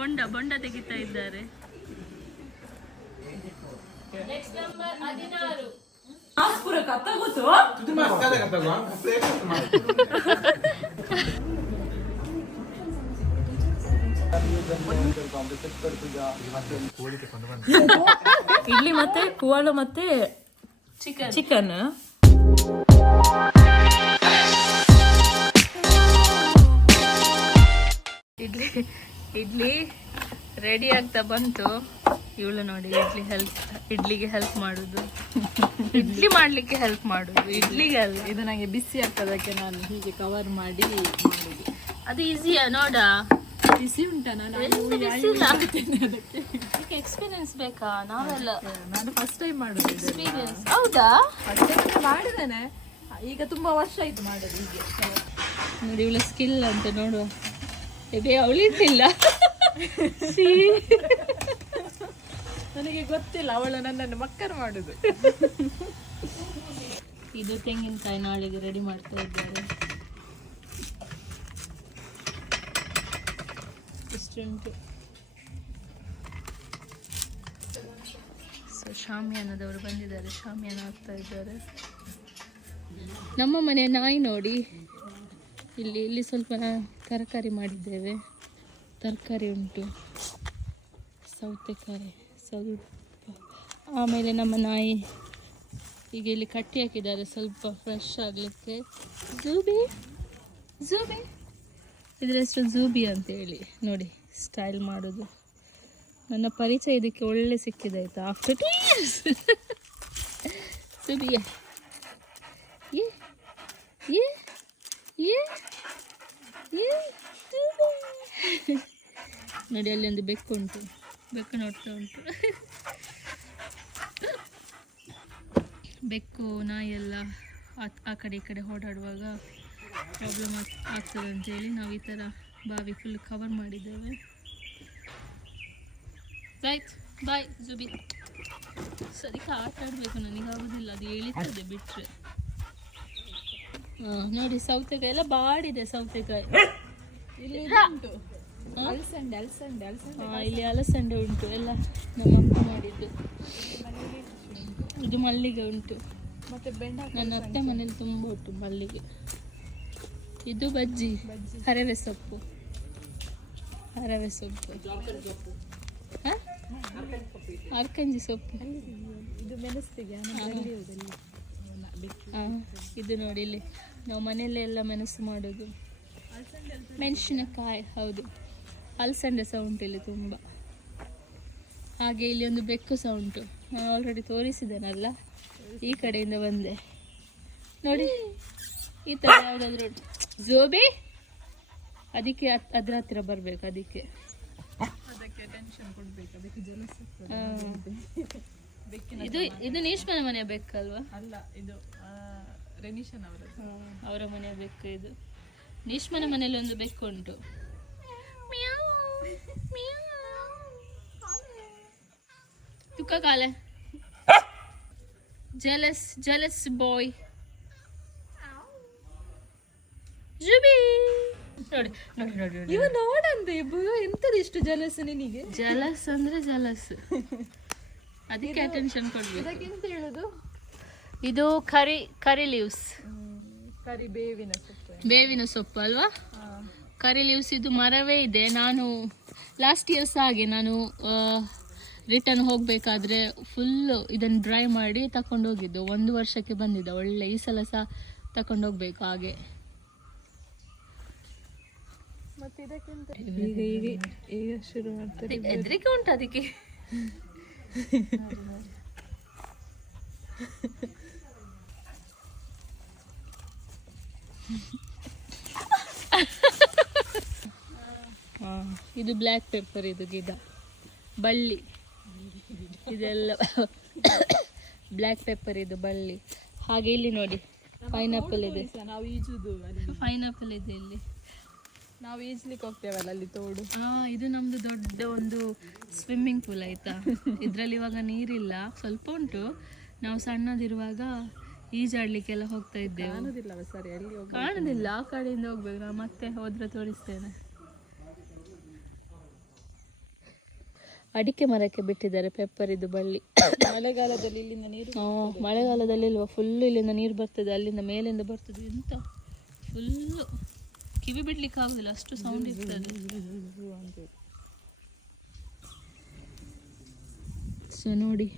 ಬೊಂಡ ತೆಗಿತಾ ಇದ್ದಾರೆ. Next number 16. ಇಡ್ಲಿ ಮತ್ತೆ ಕುವಾಳು ಮತ್ತೆ ಚಿಕನ್. ಇಡ್ಲಿ ರೆಡಿ ಆಗ್ತಾ ಬಂತು. ಇವಳು ನೋಡಿ ಇಡ್ಲಿಗೆ ಹೆಲ್ಪ್ ಮಾಡುದು, ಇಡ್ಲಿ ಮಾಡ್ಲಿಕ್ಕೆ ಹೆಲ್ಪ್ ಮಾಡುದು, ಇಡ್ಲಿಗೆ ಅಲ್ಲ. ಇದು ನಂಗೆ ಬಿಸಿ ಆಗ್ತದಕ್ಕೆ ನಾನು ಹೀಗೆ ಕವರ್ ಮಾಡಿ ಮಾಡುದು. ಅದು ಈಸಿಯಾ ನೋಡ? ಬಿಸಿ ಉಂಟಾ? ನಾನು ಅದಕ್ಕೆ ಎಕ್ಸ್ಪೀರಿಯನ್ಸ್ ಬೇಕಾ? ನಾನು ಫಸ್ಟ್ ಟೈಮ್ ಮಾಡುದು. ಎಕ್ಸ್ಪೀರಿಯನ್ಸ್ ಹೌದಾ? ಮಾಡಿದ್ದೇನೆ, ಈಗ ತುಂಬಾ ವರ್ಷ ಆಯ್ತು ಮಾಡೋದು. ಹೀಗೆ ನೋಡಿ ಇವಳ ಸ್ಕಿಲ್ ಅಂತ ನೋಡುವ. ಇದೇ ಅವಳಿದ್ದಿಲ್ಲ, ನನಗೆ ಗೊತ್ತಿಲ್ಲ, ಅವಳು ನನ್ನನ್ನು ಮಕ್ಕರು ಮಾಡುದು. ಇದು ತೆಂಗಿನಕಾಯಿ ನಾಳೆಗೆ ರೆಡಿ ಮಾಡ್ತಾ ಇದ್ದಾರೆ. ಇಷ್ಟುಂಟು. ಸೊ ಶಾಮಿಯಾನದವರು ಬಂದಿದ್ದಾರೆ, ಶಾಮಿಯಾನ ಹಾಕ್ತಾ ಇದ್ದಾರೆ. ನಮ್ಮ ಮನೆ ನಾಯಿ ನೋಡಿ, ಇಲ್ಲಿ ಸ್ವಲ್ಪ ತರಕಾರಿ ಮಾಡಿದ್ದೇವೆ. ತರಕಾರಿ ಉಂಟು, ಸೌತೆಕಾಯಿ ಸ್ವಲ್ಪ. ಆಮೇಲೆ ನಮ್ಮ ನಾಯಿ ಈಗ ಇಲ್ಲಿ ಕಟ್ಟಿ ಹಾಕಿದ್ದಾರೆ ಸ್ವಲ್ಪ ಫ್ರೆಶ್ ಆಗಲಿಕ್ಕೆ. ಝೂಬಿ ಇದರ ಹೆಸರು ಝೂಬಿ ಅಂತೇಳಿ. ನೋಡಿ ಸ್ಟೈಲ್ ಮಾಡೋದು. ನನ್ನ ಪರಿಚಯ ಇದಕ್ಕೆ ಒಳ್ಳೆ ಸಿಕ್ಕಿದೆ ಆಯಿತಾ, ಆಫ್ಟರ್ 2 years. ಝೂಬಿ ನೋಡಿ ಅಲ್ಲಿ ಒಂದು ಬೆಕ್ಕು ಉಂಟು, ಬೆಕ್ಕು ನೋಡ್ತಾ ಉಂಟು. ಬೆಕ್ಕು ನಾಯಿ ಎಲ್ಲ ಆ ಕಡೆ ಈ ಕಡೆ ಓಡಾಡುವಾಗ ಪ್ರಾಬ್ಲಮ್ ಆಗ್ತದೆ ಅಂತೇಳಿ ನಾವು ಈ ಥರ ಬಾವಿ ಫುಲ್ ಕವರ್ ಮಾಡಿದ್ದೇವೆ. Right bye ಜುಬಿ. ಸರಿಕೆ ಆಟ ಆಡಬೇಕು, ನನಗಾಗೋದಿಲ್ಲ, ಅದು ಎಳಿತದೆ ಬಿಟ್ಟರೆ. ನೋಡಿ ಸೌತೆಕಾಯಿ ಎಲ್ಲ ಬಾಡಿದೆ. ಸೌತೆಕಾಯಿ ಇಲ್ಲಿ ಉಂಟು, ಇಲ್ಲಿ ಅಲಸಂಡೆ ಉಂಟು, ಎಲ್ಲ ನಮ್ಮ ಅಪ್ಪ ಮಾಡಿದ್ದು. ಇದು ಮಲ್ಲಿಗೆ ಉಂಟು, ಮತ್ತೆ ನನ್ನ ಅತ್ತೆ ಮನೇಲಿ ತುಂಬ ಉಂಟು ಮಲ್ಲಿಗೆ. ಇದು ಬಜ್ಜಿ, ಹರವೆ ಸೊಪ್ಪು. ಅರ್ಕಂಜಿ ಸೊಪ್ಪು. ಇದು ನೋಡಿ ಇಲ್ಲಿ ನಾವು ಮನೆಯಲ್ಲೇ ಎಲ್ಲ ಮೆಣಸು ಮಾಡೋದು. ಮೆಣಸಿನಕಾಯಿ, ಹೌದು. ಅಲಸಂಡೆ ಸಹ ಉಂಟು ಇಲ್ಲಿ ತುಂಬ. ಹಾಗೆ ಇಲ್ಲಿ ಒಂದು ಬೆಕ್ಕು ಸಹ ಉಂಟು, ನಾನು ಆಲ್ರೆಡಿ ತೋರಿಸಿದ್ದೇನಲ್ಲ, ಈ ಕಡೆಯಿಂದ ಬಂದೆ. ನೋಡಿ ಈ ಥರ ಯಾವುದಾದ್ರೂ ಝೋಬಿ, ಅದಕ್ಕೆ ಅದ್ರ ಹತ್ತಿರ ಬರಬೇಕು, ಅದಕ್ಕೆ ಟೆನ್ಷನ್ ಕೊಡ್ಬೇಕು, ಅದಕ್ಕೆ ಜಲಸ. ಇದು ನೀಶ್ಮನ ಮನೆಯ ಬೆಕ್ಕಲ್ವಾ? ಅಲ್ಲ, ಇದು ರೆನಿಶನ್ ಅವರ ಮನೆಯ ಬೆಕ್ಕು. ಇದು ನೀಶ್ಮನ ಮನೆಯಲ್ಲಿ ಒಂದು ಬೆಕ್ಕು ಉಂಟು. ತುಕ್ಕ ಕಾಲೆ ಜಲಸ್ ಬಾಯ್. ಜುಬಿ ನೋಡಿ ನೋಡಿ ನೋಡಿ ನೋಡಿ, ಇವ ನೋಡಂತೆ ಎಂತದ ಇಷ್ಟು ಜಲಸ್ ನಿನಗೆ? ಜಲಸ್ ಅಂದ್ರೆ ಜಲಸ್, ಅದಕ್ಕೆ ಅಟೆನ್ಷನ್ ಕೊಡ್ಬೇಕು. ಎಂತ ಹೇಳುದು? ಇದು ಕರಿ ಲೀವ್ಸ್, ಬೇವಿನ ಸೊಪ್ಪು ಅಲ್ವಾ? ಕರಿ ಲೀವ್ಸ್. ಇದು ಮರವೇ ಇದೆ. ನಾನು ಲಾಸ್ಟ್ ಇಯರ್ಸ್ ಹಾಗೆ ನಾನು ರಿಟರ್ನ್ ಹೋಗಬೇಕಾದ್ರೆ ಫುಲ್ಲು ಇದನ್ನು ಡ್ರೈ ಮಾಡಿ ತಗೊಂಡೋಗಿದ್ದು. 1 ವರ್ಷಕ್ಕೆ ಬಂದಿದ್ದ ಒಳ್ಳೆ. ಈ ಸಲ ಸಹ ತಗೊಂಡೋಗ್ಬೇಕು ಹಾಗೆ. ಈಗ ಶುರು ಮಾಡ್ತಾರೆ. ಹೆದರಿಕೆ ಉಂಟು ಅದಕ್ಕೆ. ಇದು ಬ್ಲ್ಯಾಕ್ ಪೆಪ್ಪರ್, ಇದು ಗಿಡ ಬಳ್ಳಿ, ಇದೆಲ್ಲ ಬ್ಲ್ಯಾಕ್ ಪೆಪ್ಪರ್, ಇದು ಬಳ್ಳಿ. ಹಾಗೆ ಇಲ್ಲಿ ನೋಡಿ ಪೈನಾಪಲ್ ಇದೆ. ನಾವು ಈಜುದು, ಪೈನಾಪಲ್ ಇದೆ ಇಲ್ಲಿ. ನಾವು ಈಜ್ಲಿಕ್ಕೆ ಹೋಗ್ತೇವಲ್ಲ ಅಲ್ಲಿ ತೋಡು. ಇದು ನಮ್ದು ದೊಡ್ಡ ಒಂದು ಸ್ವಿಮ್ಮಿಂಗ್ ಪೂಲ್ ಆಯ್ತಾ. ಇದ್ರಲ್ಲಿ ಇವಾಗ ನೀರಿಲ್ಲ, ಸ್ವಲ್ಪ ಉಂಟು. ನಾವು ಸಣ್ಣದಿರುವಾಗ ಈಜಾಡ್ಲಿಕ್ಕೆಲ್ಲ ಹೋಗ್ತಾ ಇದ್ದೇವೆ. ಕಾಣುದಿಲ್ಲ, ಆ ಕಡೆಯಿಂದ ಹೋಗ್ಬೇಕು. ನಾವು ಮತ್ತೆ ಹೋದ್ರೆ ತೋರಿಸ್ತೇನೆ. ಅಡಿಕೆ ಮರಕ್ಕೆ ಬಿಟ್ಟಿದ್ದಾರೆ ಪೆಪ್ಪರ್ ಇದು ಬಳ್ಳಿ. ಮಳೆಗಾಲದಲ್ಲಿ ಇಲ್ಲಿಂದ ನೀರು ಮಳೆಗಾಲದಲ್ಲಿ ಇಲ್ವಾ ಫುಲ್ಲು ಇಲ್ಲಿಂದ ನೀರು ಬರ್ತದೆ, ಅಲ್ಲಿಂದ ಮೇಲಿಂದ ಬರ್ತದೆ. ಎಂತ ಫುಲ್ಲು ಕಿವಿ ಬಿಡ್ಲಿಕ್ಕೆ ಆಗುದಿಲ್ಲ, ಅಷ್ಟು ಸೌಂಡ್ ಇರ್ತದೆ. ಸೊ ನೋಡಿ,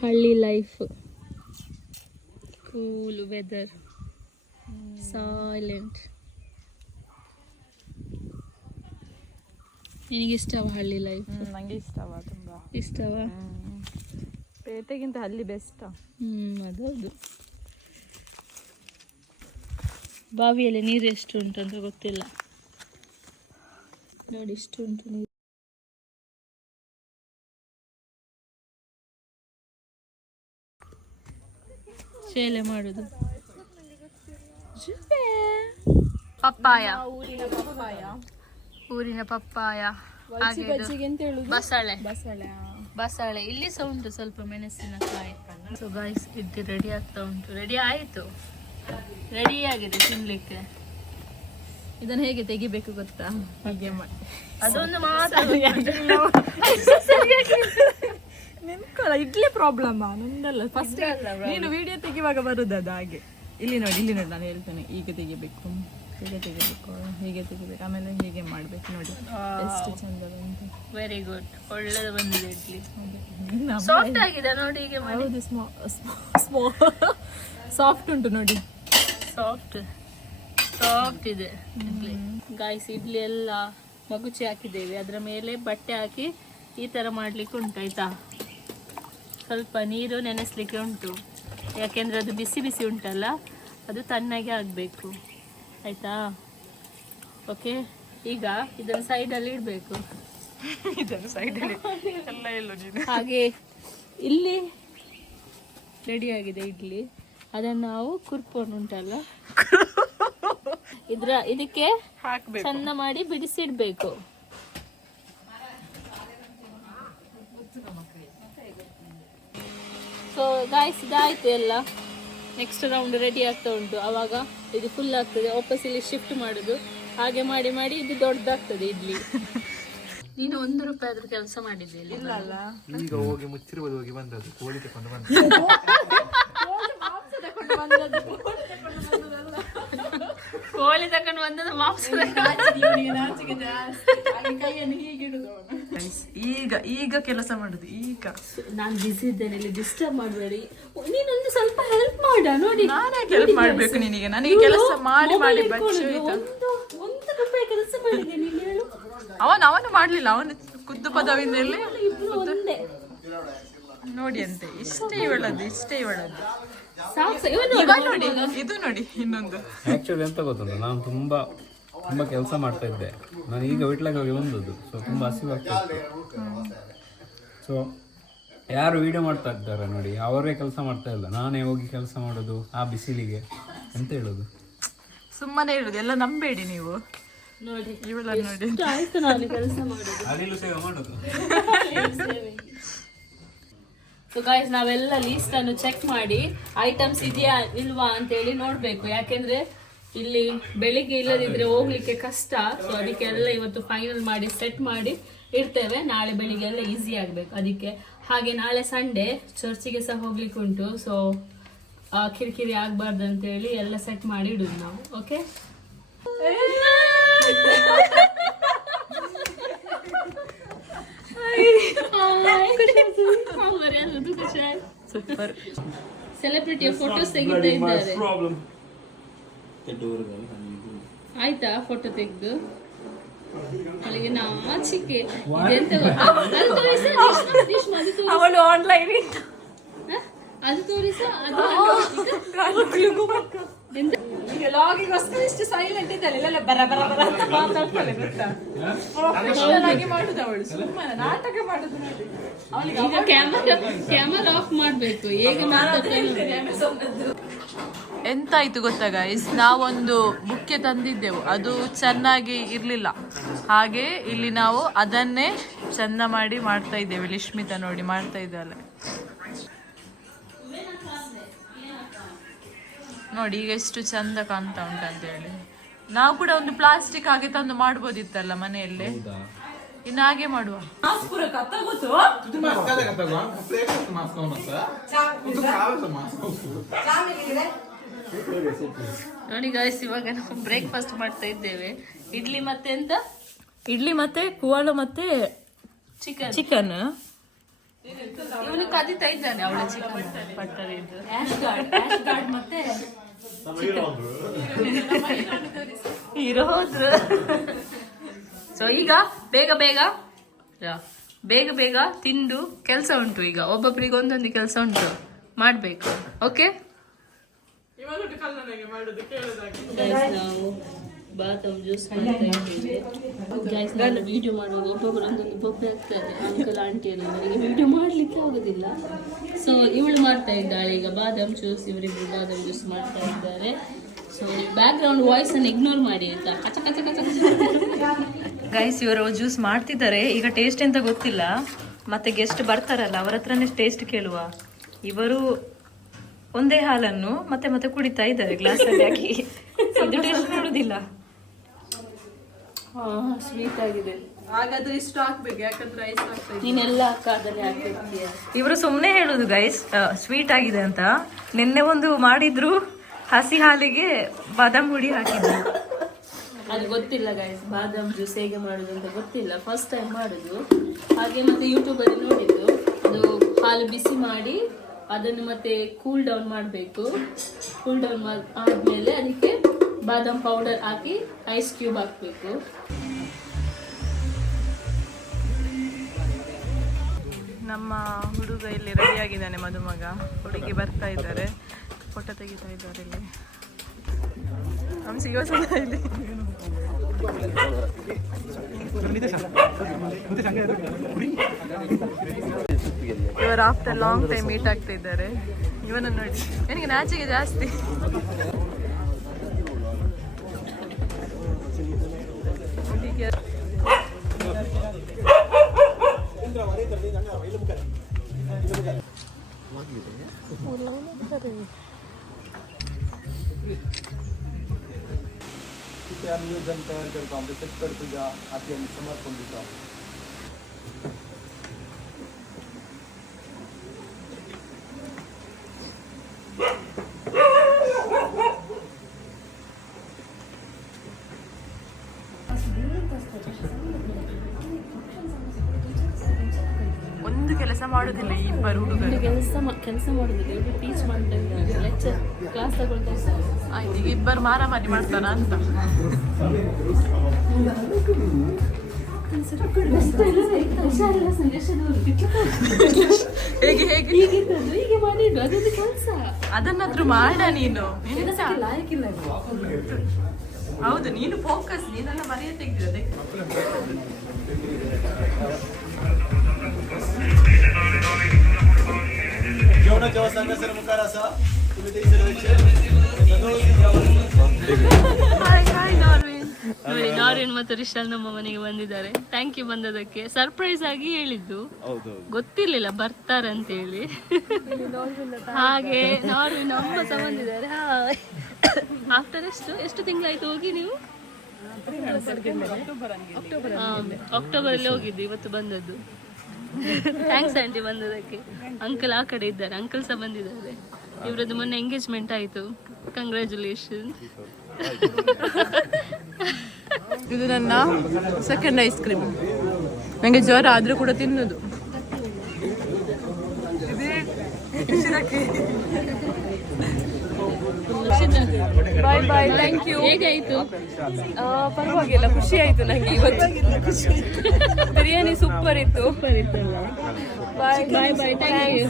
ಹಳ್ಳಿ ಲೈಫ್, ಕೂಲ್ ವೆದರ್, ಸೈಲೆಂಟ್. ನಿನಗೆ ಇಷ್ಟವ ಹಳ್ಳಿ ಲೈಫ್? ನಂಗೆ ಇಷ್ಟವ, ತುಂಬಾ ಇಷ್ಟವ. ಪೇಟೆಗಿಂತ ಹಳ್ಳಿ ಬೆಸ್ಟ್. ಅದೌದು. ಬಾವಿಯಲ್ಲಿ ನೀರು ಎಷ್ಟು ಉಂಟು ಅಂತ ಗೊತ್ತಿಲ್ಲ ನೋಡಿ, ಇಷ್ಟು ಉಂಟು ನೀರು. ಸೇಲೆ ಮಾಡುದು ಪಪ್ಪಾಯ, ಊರಿನ ಪಪ್ಪಾಯ, ಬಸಳೆ. ಬಸಳೆ ಇಲ್ಲಿ ಸಹ ಉಂಟು, ಸ್ವಲ್ಪ ಮೆಣಸಿನಕಾಯಿ. ಸೊ ಗಾಯ್ಸ್, ಇದು ರೆಡಿ ಆಗ್ತಾ ಉಂಟು. ರೆಡಿ ಆಯಿತು, ರೆಡಿ ಆಗಿದೆ ತಿನ್ಲಿಕ್ಕೆ. ಇದನ್ನ ಹೇಗೆ ತೆಗಿಬೇಕು ಗೊತ್ತಾ? ಹಾಗೆ ಮಾಡಿ ಅದೊಂದು ಮಾತ್ರ ನಿನ್ಕಲ್ಲ, ಇಡ್ಲಿ ಪ್ರಾಬ್ಲಮ್ ನಂದಲ್ಲ. ಫಸ್ಟ್ ನೀನು ವಿಡಿಯೋ ತೆಗಿವಾಗ ಬರುದು ಅದು ಹಾಗೆ. ಇಲ್ಲಿ ನೋಡಿ, ಇಲ್ಲಿ ನೋಡಿ, ನಾನು ಹೇಳ್ತೇನೆ. ಈಗ ತೆಗಿಬೇಕು, ಹೀಗೆ ತೆಗಿಬೇಕು, ಹೀಗೆ ತೆಗಿಬೇಕು, ಆಮೇಲೆ ಹೀಗೆ ಮಾಡ್ಬೇಕು. ನೋಡಿ ಎಷ್ಟು ಚಂದ ಬಂತು. ವೆರಿ ಗುಡ್, ಒಳ್ಳೆದು ಬಂದಿದೆ ಇಡ್ಲಿ. ಸಾಫ್ಟ್ ಆಗಿದೆ ನೋಡಿ. ಹೀಗೆ ಹೌದು, ಸಾಫ್ಟ್ ಉಂಟು ನೋಡಿ, ಸಾಫ್ಟ್ ಇದೆ ಇಡ್ಲಿ. ಗಾಯ್ಸ್, ಇಡ್ಲಿ ಎಲ್ಲ ಮಗುಚಿ ಹಾಕಿದ್ದೇವೆ, ಅದರ ಮೇಲೆ ಬಟ್ಟೆ ಹಾಕಿ ಈ ತರ ಮಾಡ್ಲಿಕ್ಕೆ ಉಂಟು ಆಯ್ತಾ. ಸ್ವಲ್ಪ ನೀರು ನೆನೆಸ್ಲಿಕ್ಕೆ ಉಂಟು, ಯಾಕೆಂದ್ರೆ ಅದು ಬಿಸಿ ಬಿಸಿ ಉಂಟಲ್ಲ, ಅದು ತಣ್ಣಗೆ ಆಗಬೇಕು ಆಯ್ತಾ. ಓಕೆ, ಈಗ ಇದನ್ನು ಸೈಡಲ್ಲಿ ಇಡಬೇಕು. ಇದನ್ನು ಸೈಡಲ್ಲಿ ಎಲ್ಲ ಇಲ್ಲ. ಹಾಗೆ ಇಲ್ಲಿ ರೆಡಿ ಆಗಿದೆ ಇಡ್ಲಿ. ಅದನ್ನು ನಾವು ಕುರ್ಪೋನ್ ಉಂಟಲ್ಲ, ಇದಕ್ಕೆ ಹಾಕ್ಬೇಕು, ಚಂದ ಮಾಡಿ ಬಿಡಿಸಿಡ್ಬೇಕು. ಸೊ ಗಾಯ್ಸ್, ಇದಾಯ್ತು ಎಲ್ಲ. ನೆಕ್ಸ್ಟ್ ರೌಂಡ್ ರೆಡಿ ಆಗ್ತಾ ಉಂಟು. ಆವಾಗ ಇದು ಫುಲ್ ಆಗ್ತದೆ, ವಾಪಸ್ ಇಲ್ಲಿ ಶಿಫ್ಟ್ ಮಾಡುದು. ಹಾಗೆ ಮಾಡಿ ಮಾಡಿ ಇದು ದೊಡ್ಡದಾಗ್ತದೆ ಇಡ್ಲಿ. ನೀನು 1 ರೂಪಾಯಿ ಆದ್ರೂ ಕೆಲಸ ಮಾಡಿದ್ದೆ ಇಲ್ಲ ಅಲ್ಲ? ಈಗ ಹೋಗಿ ಮುಚ್ಚಿರ್ಬೋದು, ಹೋಗಿ ಬಂದದ್ದು ಕೋಳಿ ತಕೊಂಡು ಬಂದ. ಕೋಳಿ ತಕೊಂಡು ಬಂದದ್ದು ಮಾಂಸದ. ಈಗ ಕೆಲಸ ಮಾಡುದು. ಈಗ ನಾನು ಬಿಸಿ ಇದ್ದೇನೆ, ಇಲ್ಲಿ ಡಿಸ್ಟರ್ಬ್ ಮಾಡಬೇಡಿ. ನೀನೊಂದು ಸ್ವಲ್ಪ ಹೆಲ್ಪ್ ಮಾಡ ನೋಡಿ. ನಾನೇ ಹೆಲ್ಪ್ ಮಾಡ್ಬೇಕು ನಿನಗೆ? ನನಗೆ ಕೆಲಸ ಮಾಡಿ ಮಾಡಿ ಬಚ್ಚು. 1 ರೂಪಾಯಿ ಕೆಲಸ ಮಾಡಿದ್ದೇನೆ ಇಲ್ಲಿ ಹೇಳು. ಅವನು ಮಾಡ್ಲಿಲ್ಲ, ಅವನು ಖುದ್ದು ಪದವಿಂದ ನೋಡಿ ಅಂತೆ. ಇಷ್ಟೇ ಇವಳದ್ದು. ನೋಡಿ, ಇದು ನೋಡಿ ಇನ್ನೊಂದು. ಆಕ್ಚುಲಿ ಎಂತ ಗೊತ್ತುಂಟು, ನಾನು ತುಂಬಾ ಕೆಲಸ ಮಾಡ್ತಾ ಇದ್ದೆ. ನಾನು ಈಗ ವಿಟ್ಲಾಗ ಹೋಗಿ ಬಂದದ್ದು. ಸೊ ತುಂಬಾ ಹಸಿವಾಗ್ತಾ ಇತ್ತು. ಸೊ ಯಾರು ವಿಡಿಯೋ ಮಾಡ್ತಾ ಇದ್ದಾರೆ ನೋಡಿ, ಅವರೇ ಕೆಲಸ ಮಾಡ್ತಾ ಇಲ್ಲ, ನಾನೇ ಹೋಗಿ ಕೆಲಸ ಮಾಡೋದು ಆ ಬಿಸಿಲಿಗೆ. ಎಂತ ಹೇಳೋದು, ಸುಮ್ಮನೆ ಹೇಳುದು. ಎಲ್ಲ ನಂಬೇಡಿ ನೀವು. ನೋಡಿ ಇವಳ ನೋಡಿ, ಆಯ್ತು ನಾನು ಕೆಲಸ ಮಾಡುದು. ಅಲ್ಲಿಲೂ ಸೇವೆ ಮಾಡೋದು. ಸೊ ಗಾಯ್ಸ್, ನಾವೆಲ್ಲ ಲೀಸ್ಟ್ ಅನ್ನು ಚೆಕ್ ಮಾಡಿ ಐಟಮ್ಸ್ ಇದೆಯಾ ಇಲ್ವಾ ಅಂತೇಳಿ ನೋಡ್ಬೇಕು. ಯಾಕೆಂದ್ರೆ ಇಲ್ಲಿ ಬೆಳಿಗ್ಗೆ ಇಲ್ಲದಿದ್ರೆ ಹೋಗ್ಲಿಕ್ಕೆ ಕಷ್ಟ. ಸೊ ಅದಕ್ಕೆಲ್ಲ ಇವತ್ತು ಫೈನಲ್ ಮಾಡಿ ಸೆಟ್ ಮಾಡಿ ಇಡ್ತೇವೆ. ನಾಳೆ ಬೆಳಿಗ್ಗೆ ಎಲ್ಲ ಈಸಿ ಆಗ್ಬೇಕು ಅದಕ್ಕೆ. ಹಾಗೆ ನಾಳೆ ಸಂಡೇ, ಚರ್ಚಿಗೆ ಸಹ ಹೋಗ್ಲಿಕ್ಕೆ ಉಂಟು. ಸೊ ಕಿರಿಕಿರಿ ಆಗ್ಬಾರ್ದು ಅಂತೇಳಿ ಎಲ್ಲ ಸೆಟ್ ಮಾಡಿ ಇಡುದು ನಾವು. Okay, super. ಸೆಲೆಬ್ರಿಟಿಯ ಫೋಟೋಸ್ ತೆಗಿತಾ ಇದ್ದಾರೆ. ಆಯ್ತಾ ಫೋಟೋ ತೆಗೆದು? ಅವಳಿಗೆ ನಾಚಿಕೆ. ಅವಳು ಆನ್ಲೈನ್ ಅದು ತೋರಿಸ. ಈಗ ಲಾಗಿಗೋಸ್ಕರ ಇಷ್ಟು ಸೈಲೆಂಟ್ ಇದ್ದಾಳೆ. ಇಲ್ಲ ಬರ ಬರ ಬರ ಅಂತ ಮಾತಾಡ್ತಾಳೆ ಗೊತ್ತಾ? ಪ್ರೊಫೆಷನಲ್ ಆಗಿ ಮಾಡುದು ಅವಳು, ಸುಮ್ಮನೆ ನಾಟಕ ಮಾಡುದು ನೋಡಿ. ಈಗ ಕ್ಯಾಮರಾ ಆಫ್ ಮಾಡ್ಬೇಕು. ಹೇಗೆ ಎಂತಾಯ್ತು ಗೊತ್ತಾ ಗೈಸ್, ನಾವೊಂದು ಬುಕ್ಕೆ ತಂದಿದ್ದೆವು, ಅದು ಚೆನ್ನಾಗಿ ಇರ್ಲಿಲ್ಲ. ಹಾಗೆ ಇಲ್ಲಿ ನಾವು ಅದನ್ನೇ ಚಂದ ಮಾಡಿ ಮಾಡ್ತಾ ಇದ್ದೇವೆ. ಲಿಶ್ಮಿತಾ ನೋಡಿ ಮಾಡ್ತಾ ಇದ್ದಾಳೆ ನೋಡಿ, ಈಗ ಎಷ್ಟು ಚಂದ ಕಾಣ್ತಾ ಉಂಟು ಅಂತ ಹೇಳಿ. ನಾವು ಕೂಡ ಒಂದು ಪ್ಲಾಸ್ಟಿಕ್ ಹಾಗೆ ತಂದು ಮಾಡ್ಬೋದಿತ್ತಲ್ಲ ಮನೆಯಲ್ಲಿ. ಇನ್ನು ಹಾಗೆ ಮಾಡುವ. ನೋಡಿ ಗಾಯ್ಸ್, ಇವಾಗ ನಾವು ಬ್ರೇಕ್ಫಾಸ್ಟ್ ಮಾಡ್ತಾ ಇದ್ದೇವೆ. ಇಡ್ಲಿ ಮತ್ತೆ ಎಂತ? ಇಡ್ಲಿ ಮತ್ತೆ ಕುವಾಳ ಮತ್ತೆ ಚಿಕನ್. ಇವನು ಕದಿತಾ ಇದ್ದಾನೆ ಅವಳ ಚಿಕನ್ ಪಟ್ಟರೆ ಇದು ಆಶ್ ಗಾರ್ಡ್ ಮತ್ತೆ ಇರೋದ್ರು. ಸೊ ಈಗ ಬೇಗ ಬೇಗ ತಿಂದು ಕೆಲಸ ಉಂಟು. ಈಗ ಒಬ್ಬೊಬ್ರಿಗೆ ಒಂದೊಂದು ಕೆಲಸ ಉಂಟು, ಮಾಡ್ಬೇಕು. ಓಕೆ, ನಾವು ಬಾದಾಮ್ ಜ್ಯೂಸ್ ಮಾಡ್ತಾ ಇದ್ದೇವೆ. ನಾನು ವಿಡಿಯೋ ಮಾಡುವಾಗ ಒಬ್ಬೊಬ್ಬರು ಒಂದೊಂದು ಬೊಬ್ಬೆ ಆಗ್ತಾರೆ. ಅಂಕಲ್ ಆಂಟಿ ಎಲ್ಲ ನನಗೆ ವಿಡಿಯೋ ಮಾಡ್ಲಿಕ್ಕೆ ಆಗೋದಿಲ್ಲ. ಸೊ ಇವಳು ಮಾಡ್ತಾ ಇದ್ದಾಳೆ ಈಗ ಬಾದಾಮ್ ಜ್ಯೂಸ್. ಇವರಿಬ್ರು ಬಾದಾಮ್ ಜ್ಯೂಸ್ ಮಾಡ್ತಾ ಇದ್ದಾರೆ. ಸೊ ಬ್ಯಾಕ್ ಗ್ರೌಂಡ್ ವಾಯ್ಸ್ ಅನ್ನು ಇಗ್ನೋರ್ ಮಾಡಿ ಆಯ್ತಾ. ಕಚ ಕಚ ಕಚ ಗೈಸ್, ಇವರು ಜ್ಯೂಸ್ ಮಾಡ್ತಿದ್ದಾರೆ. ಈಗ ಟೇಸ್ಟ್ ಎಂತ ಗೊತ್ತಿಲ್ಲ, ಮತ್ತೆ ಗೆಸ್ಟ್ ಬರ್ತಾರಲ್ಲ ಅವ್ರ ಹತ್ರನೇ ಟೇಸ್ಟ್ ಕೇಳುವ. ಇವರು ಒಂದೇ ಹಾಲನ್ನು ಮತ್ತೆ ಮತ್ತೆ ಕುಡಿತಾ ಇದ್ದಾರೆ ಗ್ಲಾಸಲ್ಲಿ ಹಾಕಿ. ಇದು ಟೇಸ್ಟ್ ನೋಡುದಿಲ್ಲ. ಸ್ವೀಟ್ ಆಗಿದೆ. ಹಾಗಾದ್ರೆ ಇಷ್ಟು ಹಾಕ್ಬೇಕು, ಯಾಕಂದ್ರೆ ಐಸ್ ಹಾಕ್ಬೇಕು. ನೀನೆಲ್ಲ ಅದನ್ನೇ ಹಾಕಿರ್ತೀಯ. ಇವರು ಸುಮ್ಮನೆ ಹೇಳುದು ಗೈಸ್ ಸ್ವೀಟ್ ಆಗಿದೆ ಅಂತ. ನಿನ್ನೆ ಒಂದು ಮಾಡಿದ್ರು, ಹಸಿ ಹಾಲಿಗೆ ಬಾದಾಮ್ ಹುಡಿ ಹಾಕಿದ್ರು. ಅದು ಗೊತ್ತಿಲ್ಲ ಗೈಸ್, ಬಾದಾಮ್ ಜ್ಯೂಸ್ ಹೇಗೆ ಮಾಡುದು ಅಂತ ಗೊತ್ತಿಲ್ಲ. ಫಸ್ಟ್ ಟೈಮ್ ಮಾಡುದು. ಹಾಗೆ ಮತ್ತೆ ಯೂಟ್ಯೂಬಲ್ಲಿ ನೋಡಿದ್ದು. ಅದು ಹಾಲು ಬಿಸಿ ಮಾಡಿ ಅದನ್ನು ಮತ್ತೆ ಕೂಲ್ ಡೌನ್ ಮಾಡಬೇಕು. ಕೂಲ್ ಡೌನ್ ಆದ್ಮೇಲೆ ಅದಕ್ಕೆ ಬಾದಾಮ್ ಪೌಡರ್ ಹಾಕಿ ಐಸ್ ಕ್ಯೂಬ್ ಹಾಕಬೇಕು. ನಮ್ಮ ಹುಡುಗ ಇಲ್ಲಿ ರೆಡಿ ಆಗಿದ್ದಾನೆ, ಮದುಮಗ. ಹುಡುಗಿ ಬರ್ತಾ ಇದ್ದಾರೆ, ಫೋಟೋ ತೆಗಿತಾ ಇದ್ದಾರೆ ಇಲ್ಲಿ. ಹಂಸಿ ಯೋಚನೆ ಇಲ್ಲಿ ಇವರು ಆಫ್ಟರ್ ಲಾಂಗ್ ಟೈಮ್ ಮೀಟ್ ಆಗ್ತಾ ಇದ್ದಾರೆ. ಇವನ ನೋಡಿ, ನನಗೆ ನಾಚಿಕೆ ಜಾಸ್ತಿ. नियोजन तयार करतो, आमचे सेक्टर तुझ्या हाती आम्ही समर्पण देतो. ಒಂದು ಕೆಲಸ ಮಾಡುದಿಲ್ಲ ಈ ಇಬ್ಬರು ಹುಡುಗರು. ಕೆಲಸ ಮಾಡುದಿಲ್ಲ, ಇವರು ಟೀಚ್ ಮಾಡ್ತಾ ಇದ್ದಾರೆ, ಲೆಕ್ಚರ್ ಕ್ಲಾಸ್ ತಗೊಳ್ತಾ ಇದ್ದಾರೆ. ಆಯ್ತು, ಈಗ ಇಬ್ಬರು ಮಾರಾಮಾರಿ ಮಾಡ್ತಾರ ಅಂತ. ಹೇಗೆ ಹೇಗೆ ಹೀಗೆ ಮಾಡಿದ್ದು ಅದೊಂದು ಕೆಲಸ. ಅದನ್ನಾದ್ರೂ ಮಾಡ ನೀನು. ಹೌದು, ನೀನು ಫೋಕಸ್, ನೀನೆಲ್ಲ ಮರೆಯ ತೆಗೆದಿದೆ. जेवणाच्या वाजता सर मुखार असा तुम्ही ते ನೋಡಿ, ನಾರಿನ್ ಮತ್ತು ರಿಶಾಲ್ ನಮ್ಮ ಮನೆಗೆ ಬಂದಿದ್ದಾರೆ. Thank you ಬಂದದಕ್ಕೆ. ಸರ್ಪ್ರೈಸ್ ಆಗಿ ಹೇಳಿದ್ದು, ಗೊತ್ತಿರ್ಲಿಲ್ಲ ಬರ್ತಾರಂತ ಹೇಳಿ. ಹಾಗೆ ನಾರಿನ್ ಅಮ್ಮ ಸಹ ಬಂದಿದ್ದಾರೆ. ಆಫ್ಟರ್ ಎಷ್ಟು ತಿಂಗಳಾಯ್ತು ಹೋಗಿ ನೀವು? ಅಕ್ಟೋಬರ್ ಅಲ್ಲಿ ಹೋಗಿದ್ದು, ಇವತ್ತು ಬಂದದ್ದು. Thanks aunty ಬಂದದಕ್ಕೆ. ಅಂಕಲ್ ಆ ಕಡೆ ಇದ್ದಾರೆ, ಅಂಕಲ್ ಸಹ ಬಂದಿದ್ದಾರೆ. ಇವರದ್ದು ಮೊನ್ನೆ ಎಂಗೇಜ್ಮೆಂಟ್ ಆಯಿತು. ಕಂಗ್ರ್ಯಾಚುಲೇಷನ್. ಇದು ನನ್ನ ಸೆಕೆಂಡ್ ಐಸ್ ಕ್ರೀಮ್. ನನಗೆ ಜ್ವರ ಆದ್ರೂ ಕೂಡ ತಿನ್ನೋದು. ಬಾಯ್ ಬಾಯ್, ಥ್ಯಾಂಕ್ ಯು. ಹೇಗಾಯ್ತು? ಪರವಾಗಿಲ್ಲ, ಖುಷಿ ಆಯ್ತು ನನಗೆ ಇವತ್ತು. ಬಿರಿಯಾನಿ ಸೂಪರ್ ಇತ್ತು. ಬಾಯ್ ಬಾಯ್ ಬಾಯ್, ಥ್ಯಾಂಕ್ ಯು.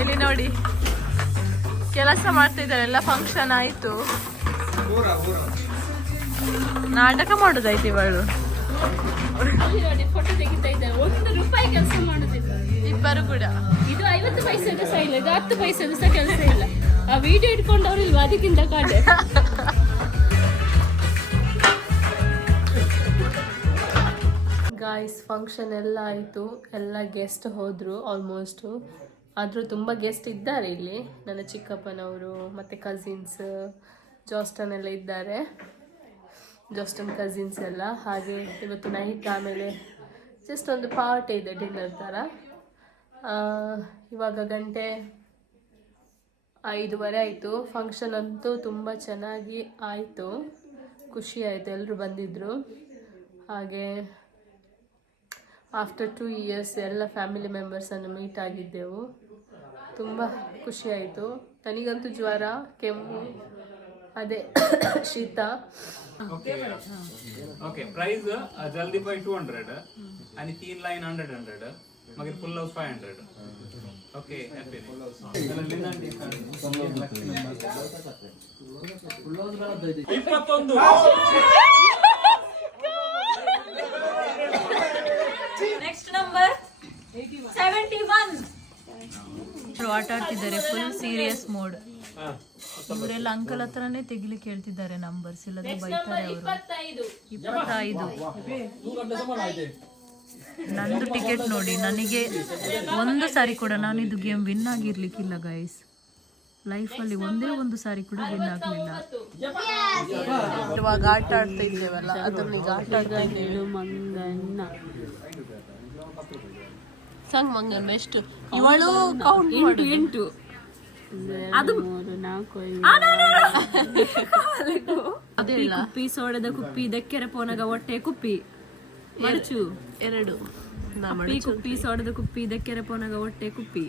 ಇಲ್ಲಿ ನೋಡಿ, ಕೆಲಸ ಮಾಡ್ತಾ ಇದ್ದಾರೆ. ಎಲ್ಲ ಫಂಕ್ಷನ್ ಆಯ್ತು, ನಾಟಕ ಮಾಡೋದಾಯ್ತು ಇವಳು. ಫೋಟೋ ತೆಗಿತಾ ಇದ್ದಾರೆ. 1 ರೂಪಾಯಿ ಕೆಲಸ ಮಾಡುದಿಲ್ಲ ಇಬ್ಬರು ಕೂಡ. ಇದು 50 ಪೈಸೆದು ಸಹ ಇಲ್ಲ, ಇದು 10 ಪೈಸೆದು ಸಹ ಕೆಲಸ ಇಲ್ಲ. ಆ ವಿಡಿಯೋ ಇಟ್ಕೊಂಡವ್ರು ಇಲ್ವಾ, ಅದಕ್ಕಿಂತ ಕಾಡೆ. ಗಾಯ್ಸ್, ಫಂಕ್ಷನ್ ಎಲ್ಲ ಆಯಿತು. ಎಲ್ಲ ಗೆಸ್ಟ್ ಹೋದರು ಆಲ್ಮೋಸ್ಟು. ಆದರೂ ತುಂಬ ಗೆಸ್ಟ್ ಇದ್ದಾರೆ ಇಲ್ಲಿ. ನನ್ನ ಚಿಕ್ಕಪ್ಪನವರು ಮತ್ತು ಕಸಿನ್ಸ್ ಜಾಸ್ಟನ್ ಎಲ್ಲ ಇದ್ದಾರೆ, ಜಾಸ್ಟನ್ ಕಸಿನ್ಸ್ ಎಲ್ಲ. ಹಾಗೆ ಇವತ್ತು ನೈಟ್ ಆಮೇಲೆ ಜಸ್ಟ್ ಒಂದು ಪಾರ್ಟಿ ಇದೆ, ಡಿನ್ನರ್ ಥರ. ಇವಾಗ ಗಂಟೆ 5:30 ಆಯಿತು. ಫಂಕ್ಷನ್ ಅಂತೂ ತುಂಬ ಚೆನ್ನಾಗಿ ಆಯಿತು, ಖುಷಿ ಆಯಿತು, ಎಲ್ಲರೂ ಬಂದಿದ್ದರು. ಹಾಗೆ ಆಫ್ಟರ್ 2 years ಎಲ್ಲ ಫ್ಯಾಮಿಲಿ ಮೆಂಬರ್ಸನ್ನು ಮೀಟ್ ಆಗಿದ್ದೆವು. ತುಂಬ ಖುಷಿ ಆಯಿತು. ನನಗಂತೂ ಜ್ವರ, ಕೆಮ್ಮು, ಅದೇ ಶೀತ. ओके प्राइस जल्दी पाई 200 आणि 3 लाइन 100 मगर full house 500. Okay happy next number 71. ಆಟ ಆಡ್ತಿದ್ದಾರೆ, ಫುಲ್ ಸೀರಿಯಸ್ ಮೋಡ್. ಇವರೆಲ್ಲ ಅಂಕಲ್ ಹತ್ರನೇ ತೆಗಿಲಿಕ್ಕೆ ಹೇಳ್ತಿದ್ದಾರೆ ನಂಬರ್ಸ್, ಇಲ್ಲದ್ರೆ ಬೈತಾರೆ ಅವರು. 25. ನಂದು ಟಿಕೆಟ್ ನೋಡಿ, ನನಗೆ ಒಂದು ಸಾರಿ ಕೂಡ ನಾನು ಇದು ಗೇಮ್ ವಿನ್ ಆಗಿರ್ಲಿಕ್ಕಿಲ್ಲ ಗೈಸ್. ಲೈಫಲ್ಲಿ ಒಂದೇ ಒಂದು ಸಾರಿ ಕೂಡ ವಿನ್ ಆಗಲಿಲ್ಲ. ಇವಾಗ ಆಟ ಆಡ್ತಾ ಇದ್ದೇವಲ್ಲ, ಅದನ್ನ ಈಗ ಆಟ ಆಡ್ತಾ ಇದ್ದೇವೆ. ಮಂಗಣ್ಣ ಸಂಗ್ ಮಂಗಣ್ಣ ಎಷ್ಟು ಇವಳು ಕೌಂಟ್ 8 ಅದು 3 4 ಕುಪ್ಪಿ ಸೋಡದ ಕುಪ್ಪಿ ದಕ್ಕೆರ ಪೋನಗ ಹೊಟ್ಟೆ ಕುಪ್ಪಿ ಮರಚು 2 ಅಪ್ಪಿ ಕುಪ್ಪಿ ಸೋಡದ ಕುಪ್ಪಿ ದಕ್ಕೆರ ಪೋನಗ ಹೊಟ್ಟೆ ಕುಪ್ಪಿ.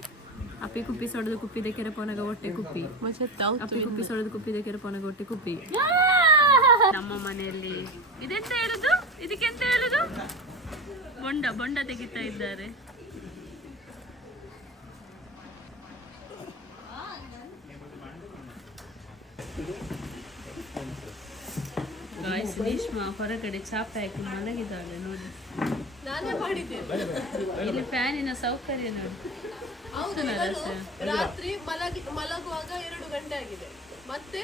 ಅಪ್ಪಿ ಕುಪ್ಪಿ ಸೋಡದ ಕುಪ್ಪಿ ದಕ್ಕೆರ ಪೋನಗ ಹೊಟ್ಟೆ ಕುಪ್ಪಿ. ಅಪ್ಪಿ ಕುಪ್ಪಿ ಸೋಡದ ಕುಪ್ಪಿ ದಕ್ಕೆರ ಪೋನಗ ಹೊಟ್ಟೆ ಕುಪ್ಪಿ. ನಮ್ಮ ಮನೆಯಲ್ಲಿ ಇದೆಂತ ಹೇಳುದು, ಇದಕ್ಕೆಂತ ಹೇಳುದು? ಬೊಂಡ ತೆಗಿತಾ ಇದ್ದಾರೆ. ರೇಷ್ಮಾ ಹೊರಗಡೆ ಚಾಪೆ ಹಾಕಿ ಮಲಗಿದ್ದಾಳೆ ನೋಡಿ. ನಾನೇ ಮಾಡಿದ್ದೇನೆ. ಇಲ್ಲಿ ಫ್ಯಾನಿನ ಸೌಕರ್ಯ ನೋಡಿ. ರಾತ್ರಿ ಮಲಗುವಾಗ 2 ಗಂಟೆ ಆಗಿದೆ. ಮತ್ತೆ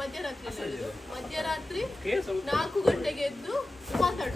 ಮಧ್ಯರಾತ್ರಿ 4 ಗಂಟೆಗೆ ಎದ್ದು ಮಾತಾಡು.